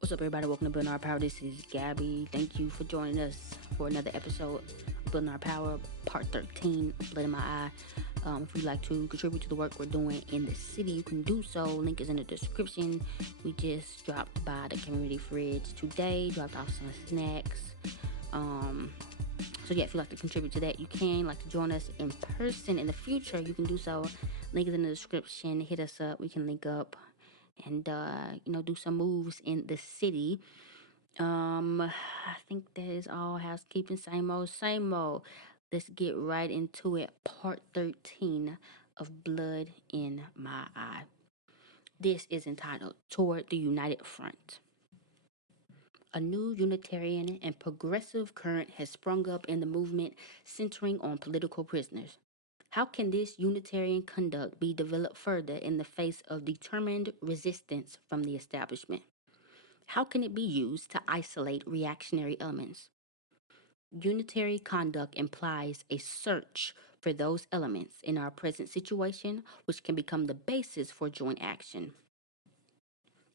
What's up, everybody? Welcome to Building Our Power. This is Gabby. Thank you for joining us for another episode of Building Our Power, Part 13, Blood in My Eye. If you'd like to contribute to the work we're doing in the city, you can do so. Link is in the description. We just dropped by the community fridge today, dropped off some snacks. So yeah, if you'd like to contribute to that, you can. Like to join us in person in the future, you can do so. Link is in the description. Hit us up. We can link up and do some moves in the city. I think that is all housekeeping. Same old, same old. Let's get right into it. Part 13 of Blood in My Eye. This is entitled Toward the United Front. A new Unitarian and progressive current has sprung up in the movement centering on political prisoners. How can this Unitarian conduct be developed further in the face of determined resistance from the establishment? How can it be used to isolate reactionary elements? Unitary conduct implies a search for those elements in our present situation which can become the basis for joint action.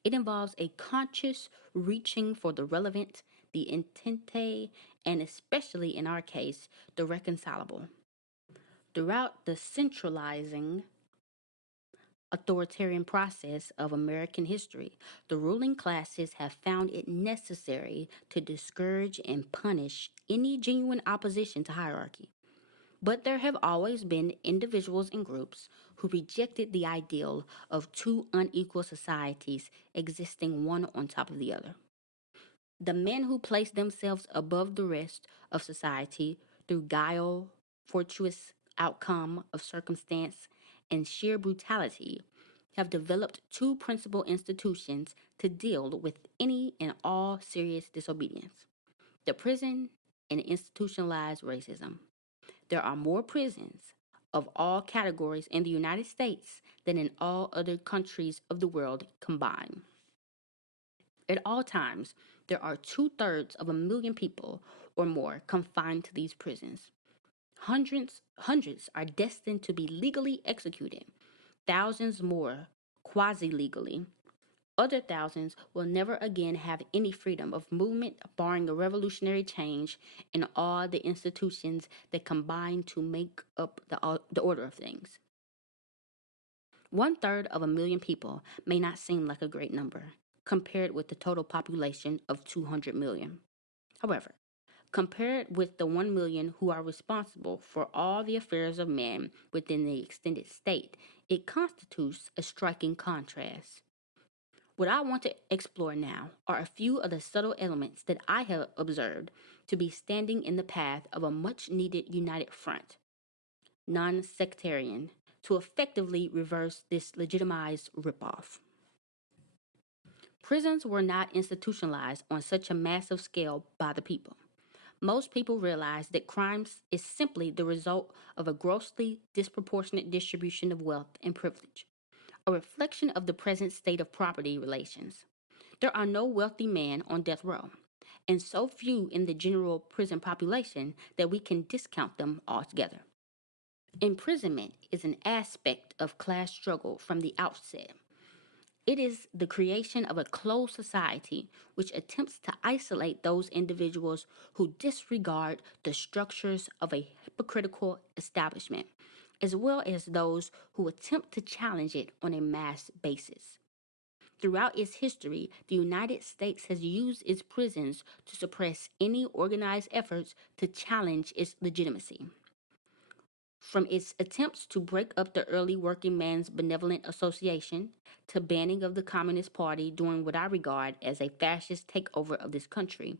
It involves a conscious reaching for the relevant, the intente, and especially in our case, the reconcilable. Throughout the centralizing authoritarian process of American history, the ruling classes have found it necessary to discourage and punish any genuine opposition to hierarchy. But there have always been individuals and groups who rejected the ideal of two unequal societies existing one on top of the other. The men who place themselves above the rest of society through guile, fortuitous outcome of circumstance, and sheer brutality have developed two principal institutions to deal with any and all serious disobedience: the prison and institutionalized racism. There are more prisons of all categories in the United States than in all other countries of the world combined. At all times, there are 2/3 of a million people or more confined to these prisons. Hundreds are destined to be legally executed, thousands more quasi legally. Other thousands will never again have any freedom of movement, barring a revolutionary change in all the institutions that combine to make up the order of things. 1/3 of a million people may not seem like a great number compared with the total population of 200 million. However, compared with the 1 million who are responsible for all the affairs of men within the extended state, it constitutes a striking contrast. What I want to explore now are a few of the subtle elements that I have observed to be standing in the path of a much needed united front, non sectarian, to effectively reverse this legitimized ripoff. Prisons were not institutionalized on such a massive scale by the people. Most people realize that crime is simply the result of a grossly disproportionate distribution of wealth and privilege, a reflection of the present state of property relations. There are no wealthy men on death row, and so few in the general prison population that we can discount them altogether. Imprisonment is an aspect of class struggle from the outset. It is the creation of a closed society which attempts to isolate those individuals who disregard the structures of a hypocritical establishment, as well as those who attempt to challenge it on a mass basis. Throughout its history, the United States has used its prisons to suppress any organized efforts to challenge its legitimacy. From its attempts to break up the early Working Man's Benevolent Association to banning of the Communist Party during what I regard as a fascist takeover of this country,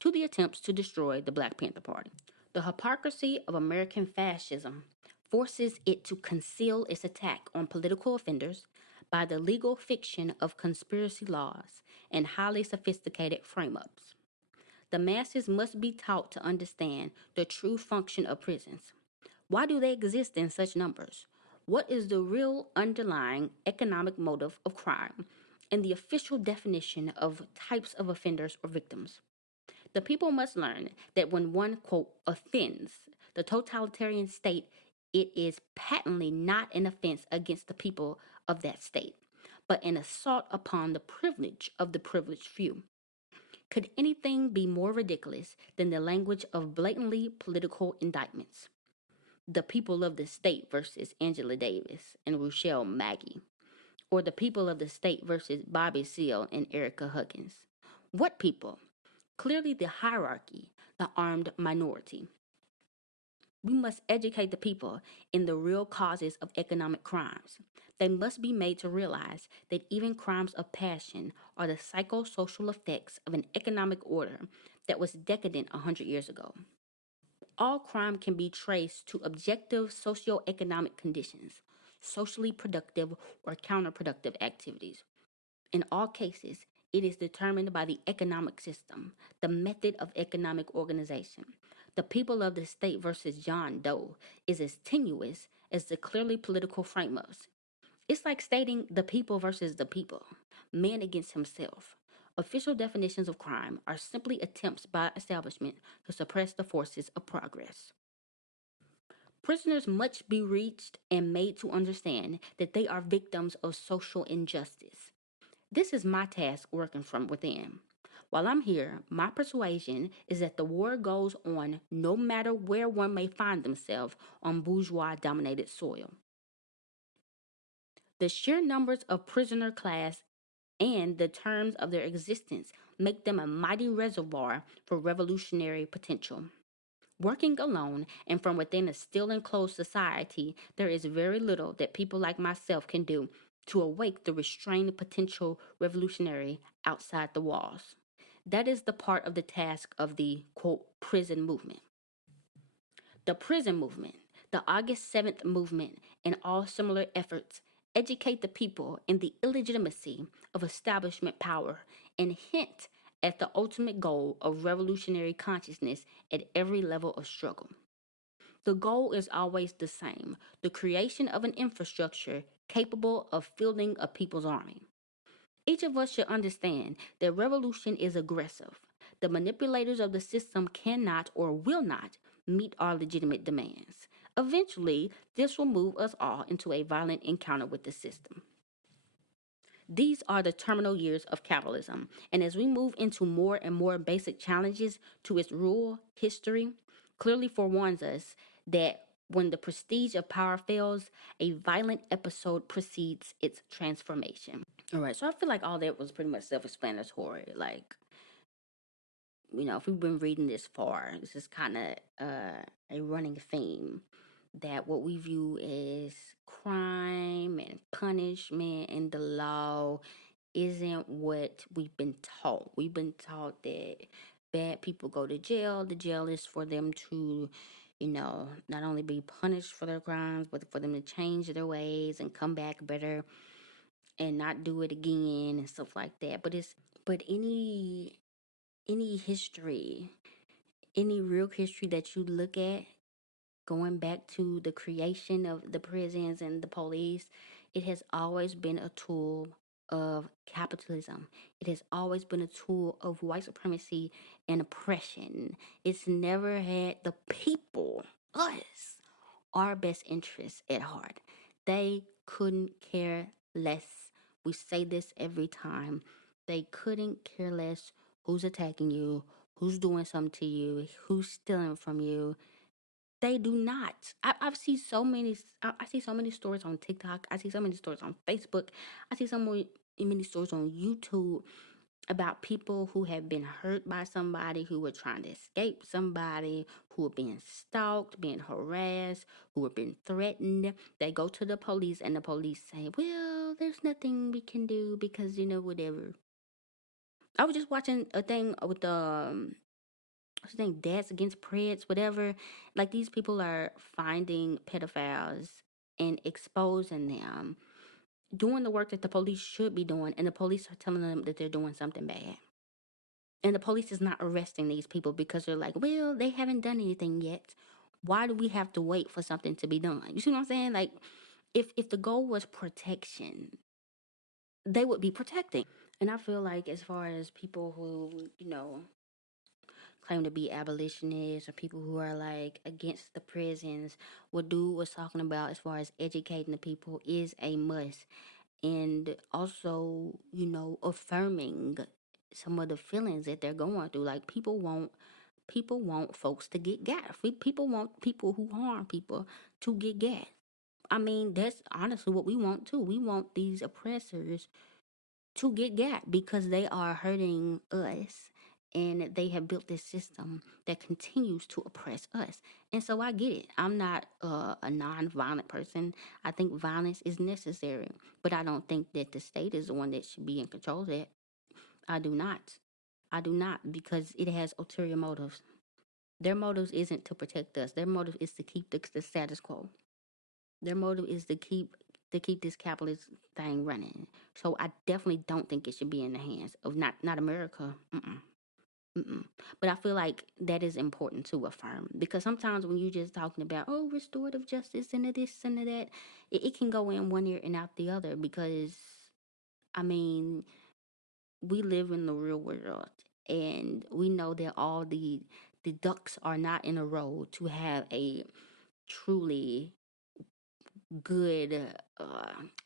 to the attempts to destroy the Black Panther Party. The hypocrisy of American fascism forces it to conceal its attack on political offenders by the legal fiction of conspiracy laws and highly sophisticated frame-ups. The masses must be taught to understand the true function of prisons. Why do they exist in such numbers? What is the real underlying economic motive of crime and the official definition of types of offenders or victims? The people must learn that when one, quote, offends the totalitarian state, it is patently not an offense against the people of that state, but an assault upon the privilege of the privileged few. Could anything be more ridiculous than the language of blatantly political indictments? The people of the state versus Angela Davis and Rochelle Maggie, or the people of the state versus Bobby Seale and Erica Huggins. What people? Clearly the hierarchy, the armed minority. We must educate the people in the real causes of economic crimes. They must be made to realize that even crimes of passion are the psychosocial effects of an economic order that was decadent 100 years ago. All crime can be traced to objective socioeconomic conditions, socially productive or counterproductive activities. In all cases, it is determined by the economic system, the method of economic organization. The people of the state versus John Doe is as tenuous as the clearly political frameworks. It's like stating the people versus the people, man against himself. Official definitions of crime are simply attempts by establishment to suppress the forces of progress. Prisoners must be reached and made to understand that they are victims of social injustice. This is my task working from within. While I'm here, my persuasion is that the war goes on no matter where one may find themselves on bourgeois dominated soil. The sheer numbers of prisoner class and the terms of their existence make them a mighty reservoir for revolutionary potential. Working alone and from within a still enclosed society, there is very little that people like myself can do to awake the restrained potential revolutionary outside the walls. That is the part of the task of the quote prison movement. The prison movement, the August 7th movement, and all similar efforts educate the people in the illegitimacy of establishment power and hint at the ultimate goal of revolutionary consciousness at every level of struggle. The goal is always the same: the creation of an infrastructure capable of fielding a people's army. Each of us should understand that revolution is aggressive. The manipulators of the system cannot or will not meet our legitimate demands. Eventually, this will move us all into a violent encounter with the system. These are the terminal years of capitalism, and as we move into more and more basic challenges to its rule, history clearly forewarns us that when the prestige of power fails, a violent episode precedes its transformation. All right, so I feel like all that was pretty much self-explanatory. Like, if we've been reading this far, this is kind of a running theme that what we view as crime and punishment and the law isn't what we've been taught. We've been taught that bad people go to jail. The jail is for them to, not only be punished for their crimes, but for them to change their ways and come back better and not do it again and stuff like that. But any history, any real history that you look at, going back to the creation of the prisons and the police, it has always been a tool of capitalism. It has always been a tool of white supremacy and oppression. It's never had the people, us, our best interests at heart. They couldn't care less. We say this every time. They couldn't care less who's attacking you, who's doing something to you, who's stealing from you. They do not. I've seen so many. I see so many stories on TikTok. I see so many stories on Facebook. I see many stories on YouTube about people who have been hurt by somebody, who were trying to escape somebody, who were being stalked, being harassed, who were being threatened. They go to the police, and the police say, "Well, there's nothing we can do because whatever." I was just watching a thing with what's the thing, Dads Against Preds, whatever. Like, these people are finding pedophiles and exposing them, doing the work that the police should be doing, and the police are telling them that they're doing something bad. And the police is not arresting these people because they're like, well, they haven't done anything yet. Why do we have to wait for something to be done? You see what I'm saying? Like, if the goal was protection, they would be protecting. And I feel like, as far as people who, claim to be abolitionists or people who are like against the prisons, what dude was talking about as far as educating the people is a must. and also, affirming some of the feelings that they're going through. Like people want folks to get gat. People want people who harm people to get gat. I mean, that's honestly what we want too. We want these oppressors to get gat because they are hurting us, and they have built this system that continues to oppress us. And so I get it. I'm not a non-violent person. I think violence is necessary, but I don't think that the state is the one that should be in control of that. I do not. I do not, because it has ulterior motives. Their motives isn't to protect us. Their motive is to keep the status quo. Their motive is to keep this capitalist thing running. So I definitely don't think it should be in the hands of not America. Mm-mm, mm-mm. But I feel like that is important to affirm, because sometimes when you're just talking about restorative justice and this and that, it can go in one ear and out the other. Because I mean, we live in the real world, and we know that all the ducks are not in a row to have a truly good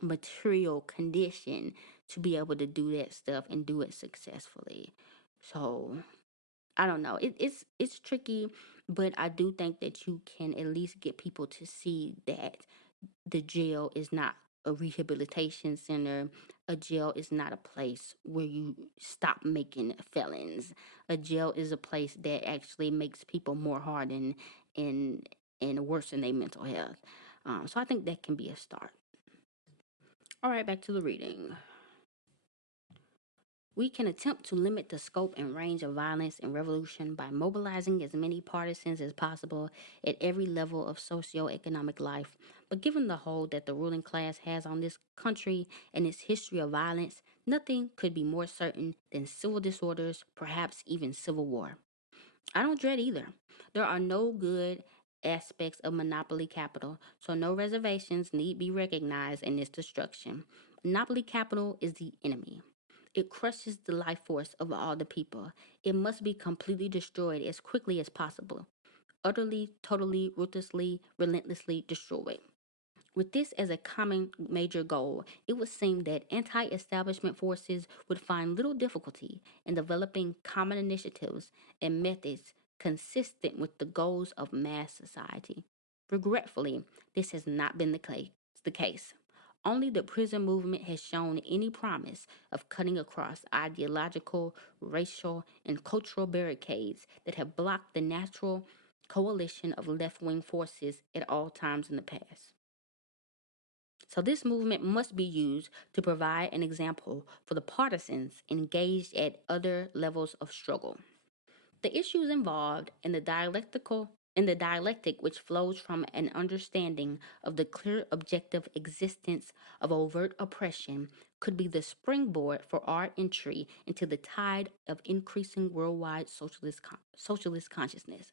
material condition to be able to do that stuff and do it successfully. So I don't know. It's tricky, but I do think that you can at least get people to see that the jail is not a rehabilitation center. A jail is not a place where you stop making felons. A jail is a place that actually makes people more hardened and worsen their mental health. So I think that can be a start. All right, back to the reading. We can attempt to limit the scope and range of violence and revolution by mobilizing as many partisans as possible at every level of socio-economic life. But given the hold that the ruling class has on this country and its history of violence, nothing could be more certain than civil disorders, perhaps even civil war. I don't dread either. There are no good aspects of monopoly capital, so no reservations need be recognized in its destruction. Monopoly capital is the enemy. It crushes the life force of all the people. It must be completely destroyed as quickly as possible. Utterly, totally, ruthlessly, relentlessly destroyed. With this as a common major goal, it would seem that anti establishment forces would find little difficulty in developing common initiatives and methods consistent with the goals of mass society. Regretfully, this has not been the case. Only the prison movement has shown any promise of cutting across ideological, racial, and cultural barricades that have blocked the natural coalition of left wing forces at all times in the past. So, this movement must be used to provide an example for the partisans engaged at other levels of struggle. The issues involved in the dialectic which flows from an understanding of the clear objective existence of overt oppression could be the springboard for our entry into the tide of increasing worldwide socialist consciousness.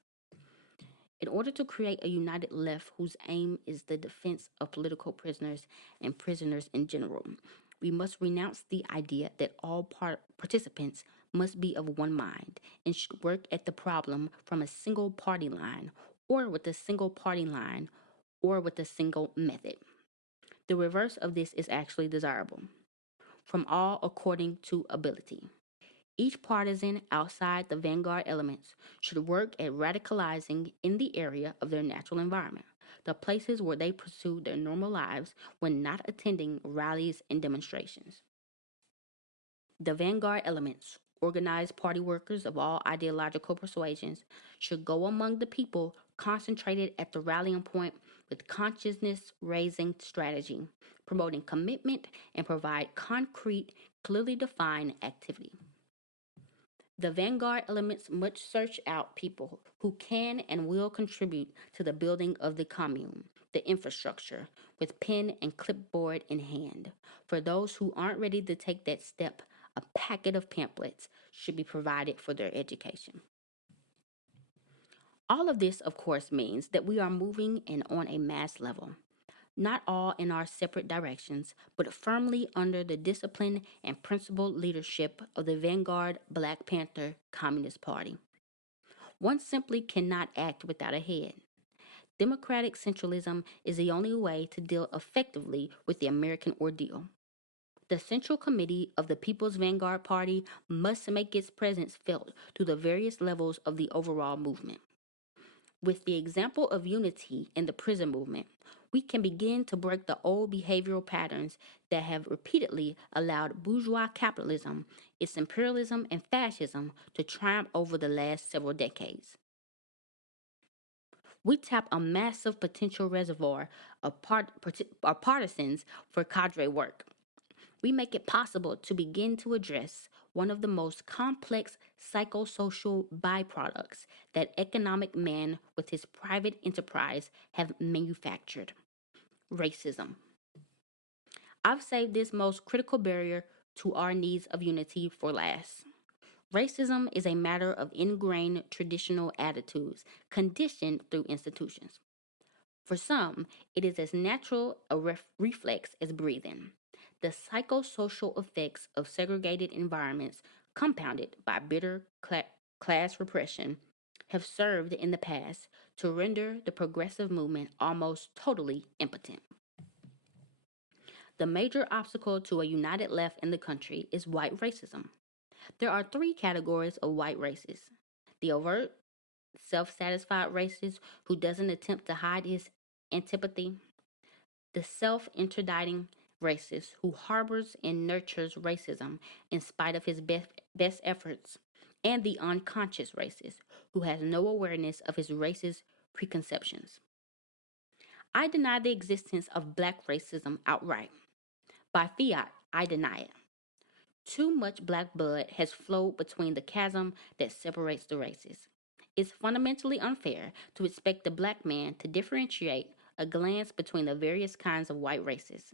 In order to create a united left whose aim is the defense of political prisoners and prisoners in general, we must renounce the idea that all participants must be of one mind and should work at the problem from a single party line, or with a single party line, or with a single method. The reverse of this is actually desirable, from all according to ability. Each partisan outside the vanguard elements should work at radicalizing in the area of their natural environment, the places where they pursue their normal lives when not attending rallies and demonstrations. The vanguard elements, organized party workers of all ideological persuasions, should go among the people concentrated at the rallying point with consciousness raising strategy, promoting commitment, and provide concrete, clearly defined activity. The vanguard elements must search out people who can and will contribute to the building of the commune, the infrastructure, with pen and clipboard in hand. For those who aren't ready to take that step, a packet of pamphlets should be provided for their education. All of this, of course, means that we are moving and on a mass level, not all in our separate directions, but firmly under the discipline and principled leadership of the vanguard Black Panther Communist Party. One simply cannot act without a head. Democratic centralism is the only way to deal effectively with the American ordeal. The Central Committee of the People's Vanguard Party must make its presence felt through the various levels of the overall movement. With the example of unity in the prison movement, we can begin to break the old behavioral patterns that have repeatedly allowed bourgeois capitalism, its imperialism, and fascism to triumph over the last several decades. We tap a massive potential reservoir of partisans for cadre work. We make it possible to begin to address one of the most complex psychosocial byproducts that economic man with his private enterprise have manufactured: racism. I've saved this most critical barrier to our needs of unity for last. Racism is a matter of ingrained traditional attitudes conditioned through institutions. For some, it is as natural a reflex as breathing. The psychosocial effects of segregated environments, compounded by bitter class repression, have served in the past to render the progressive movement almost totally impotent. The major obstacle to a united left in the country is white racism. There are three categories of white racists: the overt, self satisfied racist who doesn't attempt to hide his antipathy, the self interdicting racist who harbors and nurtures racism in spite of his best efforts, and the unconscious racist who has no awareness of his racist preconceptions. I deny the existence of black racism outright. By fiat, I deny it. Too much black blood has flowed between the chasm that separates the races. It's fundamentally unfair to expect the black man to differentiate a glance between the various kinds of white races.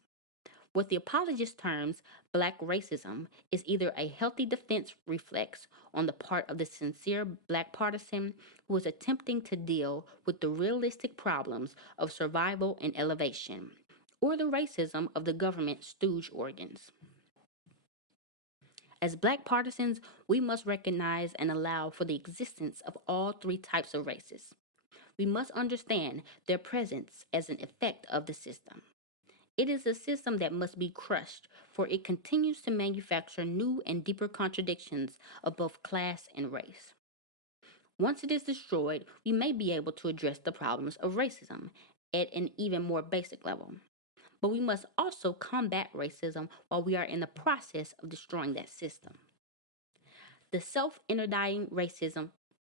What the apologist terms black racism is either a healthy defense reflex on the part of the sincere black partisan who is attempting to deal with the realistic problems of survival and elevation, or the racism of the government stooge organs. As black partisans, we must recognize and allow for the existence of all three types of races. We must understand their presence as an effect of the system. It is a system that must be crushed, for it continues to manufacture new and deeper contradictions of both class and race. Once it is destroyed, we may be able to address the problems of racism at an even more basic level. But we must also combat racism while we are in the process of destroying that system. The self-interdicting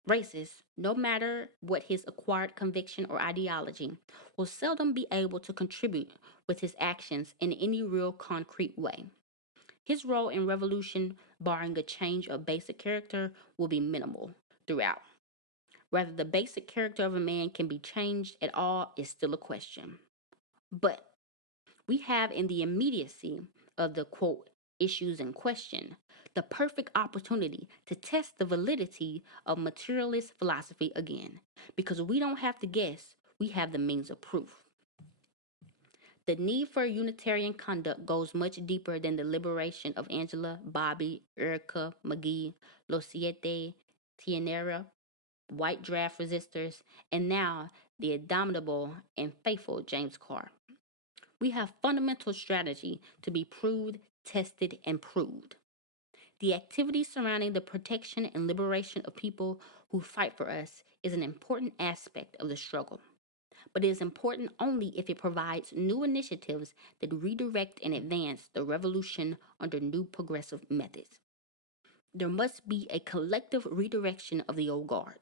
racist, no matter what his acquired conviction or ideology, will seldom be able to contribute with his actions in any real concrete way. His role in revolution, barring a change of basic character, will be minimal throughout. Whether the basic character of a man can be changed at all is still a question. But we have in the immediacy of the quote issues in question the perfect opportunity to test the validity of materialist philosophy again, because we don't have to guess, we have the means of proof. The need for Unitarian conduct goes much deeper than the liberation of Angela, Bobby, Erica, McGee, Los Siete, Tianera, white draft resistors, and now the indomitable and faithful James Carr. We have fundamental strategy to be proved, tested, and proved. The activity surrounding the protection and liberation of people who fight for us is an important aspect of the struggle, but it is important only if it provides new initiatives that redirect and advance the revolution under new progressive methods. There must be a collective redirection of the old guard,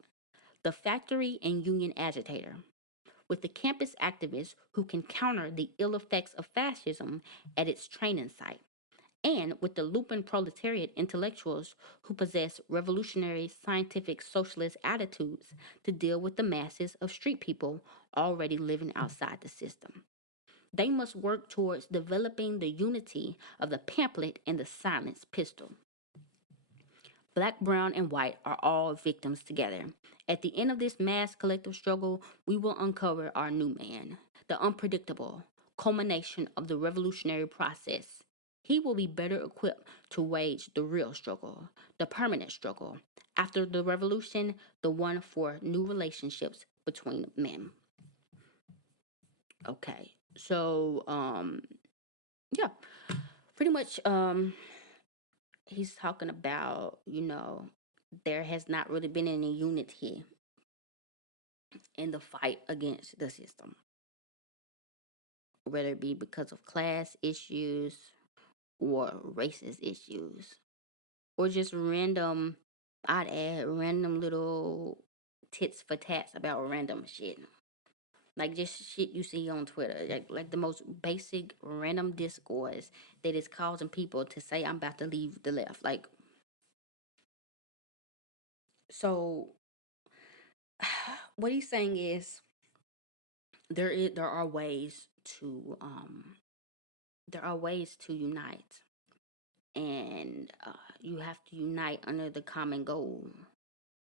the factory and union agitator, with the campus activists who can counter the ill effects of fascism at its training site, and with the lumpen proletariat intellectuals who possess revolutionary scientific socialist attitudes to deal with the masses of street people already living outside the system. They must work towards developing the unity of the pamphlet and the silenced pistol. Black, brown, and white are all victims together. At the end of this mass collective struggle, we will uncover our new man, the unpredictable culmination of the revolutionary process. He will be better equipped to wage the real struggle, the permanent struggle. After the revolution, the one for new relationships between men. Okay, so, yeah. pretty much he's talking about, there has not really been any unity in the fight against the system, whether it be because of class issues or racist issues or just random, I'd add random little tits for tats about random shit. Like just shit you see on Twitter, like the most basic random discourse that is causing people to say I'm about to leave the left. Like, so what he's saying is there are ways to unite, and you have to unite under the common goal,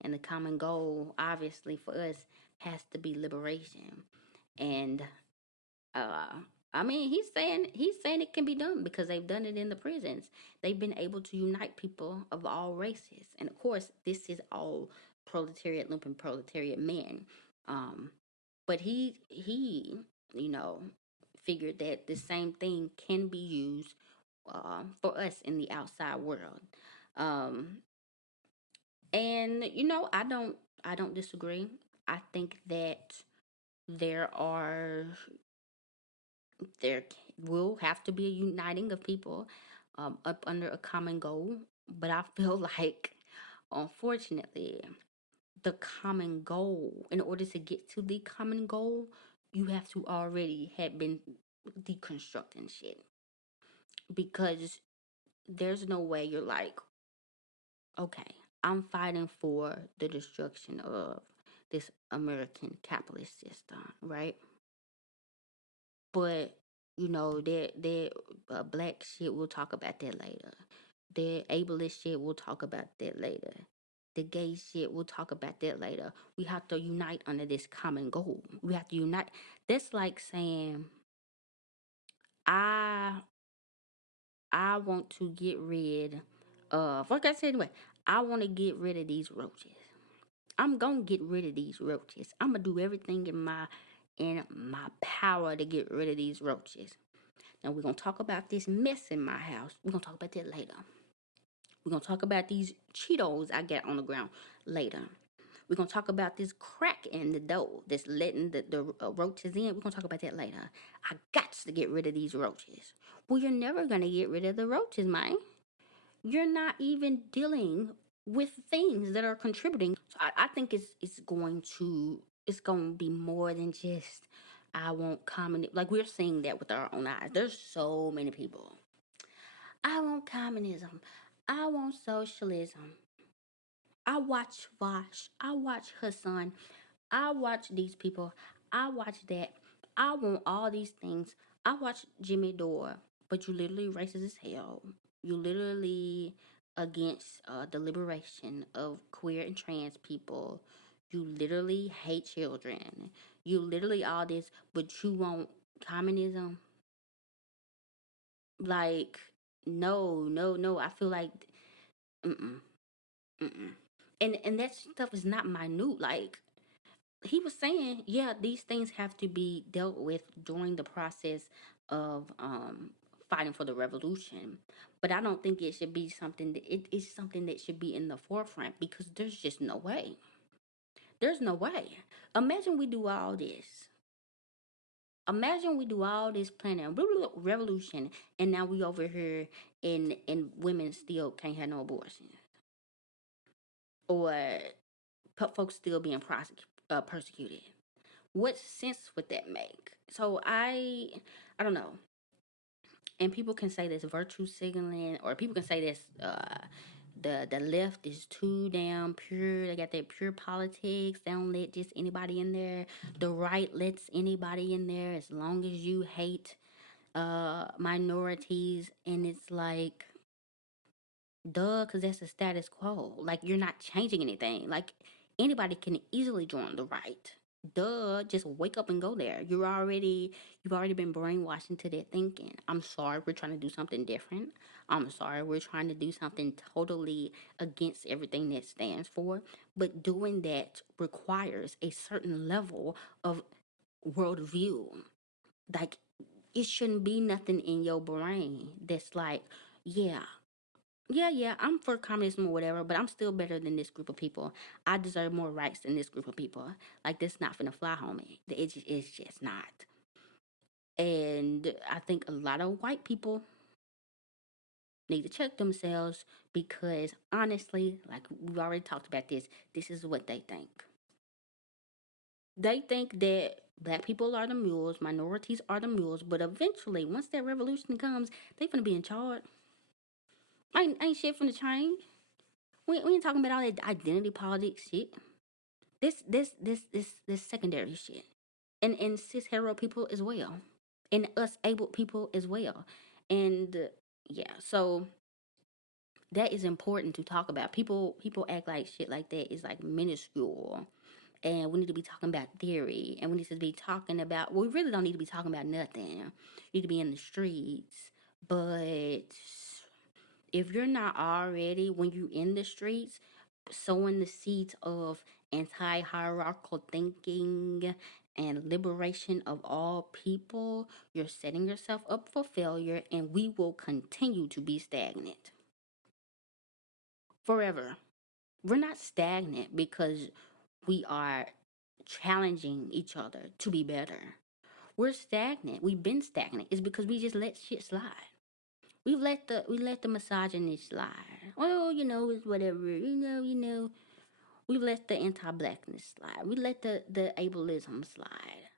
and the common goal obviously for us has to be liberation. And uh I mean, he's saying it can be done because they've done it in the prisons. They've been able to unite people of all races, and of course, this is all proletariat, lumpen proletariat men. Um, but he you know figured that the same thing can be used for us in the outside world. Um, and I don't disagree. I think that there are there will have to be a uniting of people up under a common goal. But I feel like, unfortunately, the common goal, in order to get to the common goal, you have to already have been deconstructing shit. Because there's no way you're like, okay, I'm fighting for the destruction of this American capitalist system, right? But that black shit. We'll talk about that later. The ableist shit. We'll talk about that later. The gay shit. We'll talk about that later. We have to unite under this common goal. We have to unite. That's like saying, I I want to get rid of. Like I said, anyway, I want to get rid of these roaches. I'm gonna get rid of these roaches. I'm gonna do everything in my power to get rid of these roaches. Now we're gonna talk about this mess in my house. We're gonna talk about that later. We're gonna talk about these Cheetos I got on the ground later. We're gonna talk about this crack in the dough that's letting the roaches in. We're gonna talk about that later. I got to get rid of these roaches. Well, you're never gonna get rid of the roaches, man. You're not even dealing with things that are contributing. So I think it's going to be more than just I want communism. Like we're seeing that with our own eyes. There's so many people. I want communism. I want socialism. I watch Vosh. I watch Hassan. I watch these people. I watch that. I want all these things. I watch Jimmy Dore, but you literally racist as hell. You literally against the liberation of queer and trans people. You literally hate children. You literally all this, but you want communism. Like, no, no, no. I feel like, mm-mm, mm-mm. And that stuff is not minute. Like, he was saying, yeah, these things have to be dealt with during the process of fighting for the revolution. But I don't think it should be something that it is something that should be in the forefront because there's just no way. There's no way. Imagine we do all this. Imagine we do all this planning revolution, and now we over here, and women still can't have no abortion, or folks still being persecuted. What sense would that make? So I don't know. And people can say this virtue signaling, or people can say this the left is too damn pure. They got that pure politics. They don't let just anybody in there. The right lets anybody in there as long as you hate minorities, and it's like, duh, because that's the status quo. Like, you're not changing anything. Like, anybody can easily join the right. Duh, just wake up and go there. You've already been brainwashed into that thinking. I'm sorry, we're trying to do something different. I'm sorry, we're trying to do something totally against everything that stands for. But doing that requires a certain level of worldview. Like, it shouldn't be nothing in your brain that's like, yeah, yeah, I'm for communism or whatever, but I'm still better than this group of people. I deserve more rights than this group of people. Like, this not finna fly, homie. It's just not. And I think a lot of white people need to check themselves because honestly, like we've already talked about this is what they think. They think that black people are the mules, minorities are the mules, but eventually, once that revolution comes, they finna be in charge. Ain't shit finna change. We ain't talking about all that identity politics shit. This secondary shit. And cis hetero people as well. And us able people as well. And yeah, so that is important to talk about. People act like shit like that is like minuscule. And we need to be talking about theory, and we need to be talking about, well, we really don't need to be talking about nothing. We need to be in the streets. But if you're not already, when you're in the streets, sowing the seeds of anti hierarchical thinking and liberation of all people, you're setting yourself up for failure, and we will continue to be stagnant forever. We're not stagnant because we are challenging each other to be better. We're stagnant. We've been stagnant. It's because we just let shit slide. We let the misogyny slide. Oh, it's whatever. We let the anti-blackness slide. We let the ableism slide.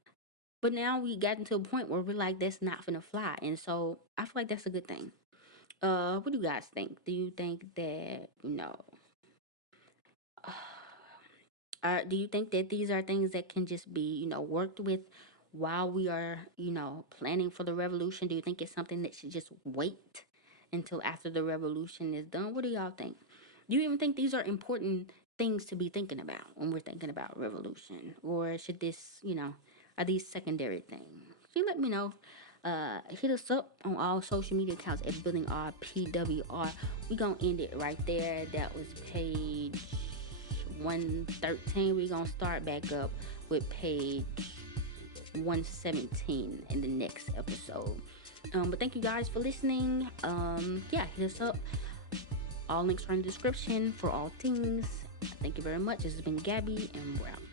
But now we gotten to a point where we're like, that's not gonna fly, and so I feel like that's a good thing. What do you guys think? Do you think that do you think that these are things that can just be worked with while we are planning for the revolution? Do you think it's something that should just wait until after the revolution is done? What do y'all think? Do you even think these are important things to be thinking about when we're thinking about revolution, or should this are these secondary things? You let me know. Hit us up on all social media accounts at Building RPWR. We gonna end it right there. That was page 113. We're gonna start back up with page 117 in the next episode. But thank you guys for listening. Yeah, hit us up. All links are in the description for all things. Thank you very much. This has been Gabby, and we're out.